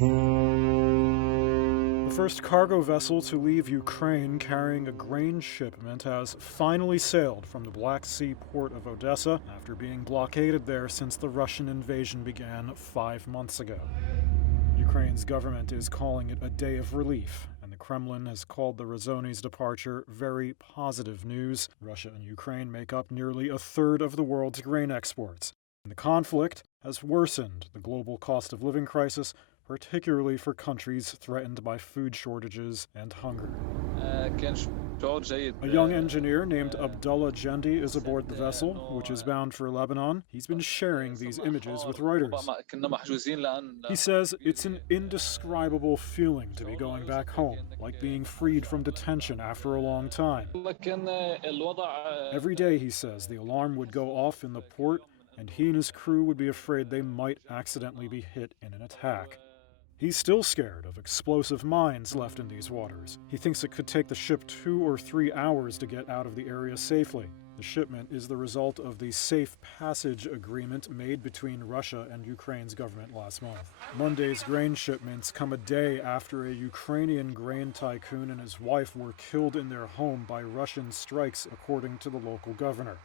The first cargo vessel to leave Ukraine carrying a grain shipment has finally sailed from the Black Sea port of Odessa after being blockaded there since the Russian invasion began 5 months ago. Ukraine's government is calling it a day of relief, and the Kremlin has called the Razoni's departure very positive news. Russia and Ukraine make up nearly a third of the world's grain exports, and the conflict has worsened the global cost of living crisis, particularly for countries threatened by food shortages and hunger. A young engineer named Abdullah Jendi is aboard the vessel, which is bound for Lebanon. He's been sharing these images with Reuters. He says it's an indescribable feeling to be going back home, like being freed from detention after a long time. Every day, he says, the alarm would go off in the port, and he and his crew would be afraid they might accidentally be hit in an attack. He's still scared of explosive mines left in these waters. He thinks it could take the ship 2 or 3 hours to get out of the area safely. The shipment is the result of the Safe Passage Agreement made between Russia and Ukraine's government last month. Monday's grain shipments come a day after a Ukrainian grain tycoon and his wife were killed in their home by Russian strikes, according to the local governor.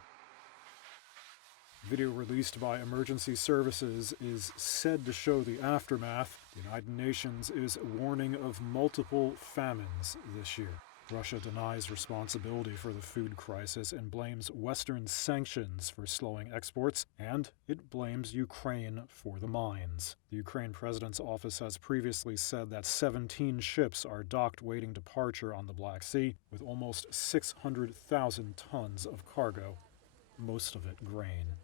Video released by emergency services is said to show the aftermath. The United Nations is warning of multiple famines this year. Russia denies responsibility for the food crisis and blames Western sanctions for slowing exports, and it blames Ukraine for the mines. The Ukraine president's office has previously said that 17 ships are docked waiting departure on the Black Sea, with almost 600,000 tons of cargo, most of it grain.